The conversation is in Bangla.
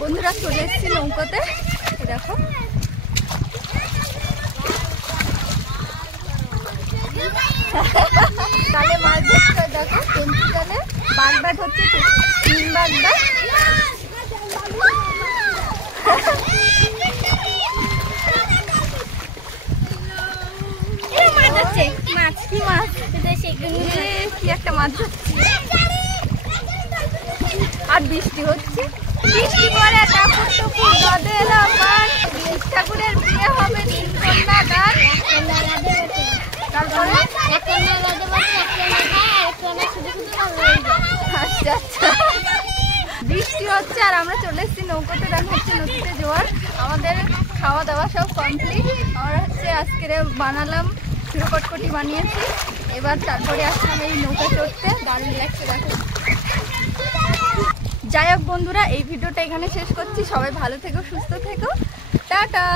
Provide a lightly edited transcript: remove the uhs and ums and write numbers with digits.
বন্ধুরা চলে এসেছি নৌকাতে, দেখো তালে মাছ ধরছে। দেখো পেন্সি তালে বাগদা হচ্ছে, 3 বাগদা। মাছ কি মাছ? কি একটা মাছ ধরছে। আর বৃষ্টি হচ্ছে, বৃষ্টি পরে ঠাকুর টুকুর নদে এলো পান, ঠাকুরের বিয়ে হবে নীলকন্যা গান। তারপরে আচ্ছা আচ্ছা বৃষ্টি হচ্ছে আর আমরা চলে এসেছি নৌকাতে। দেখা হচ্ছে নদীতে জোয়ার। আমাদের খাওয়া দাওয়া সব কমপ্লিট। আমরা হচ্ছে আজকে বানালাম চিরকটকটি বানিয়েছি। এবার তারপরে আসলাম এই নৌকা চড়তে, দারুণ লাগছে দেখো। যাই হোক বন্ধুরা, এই ভিডিওটা এখানে শেষ করছি। সবাই ভালো থেকো, সুস্থ থেকো, টাটা।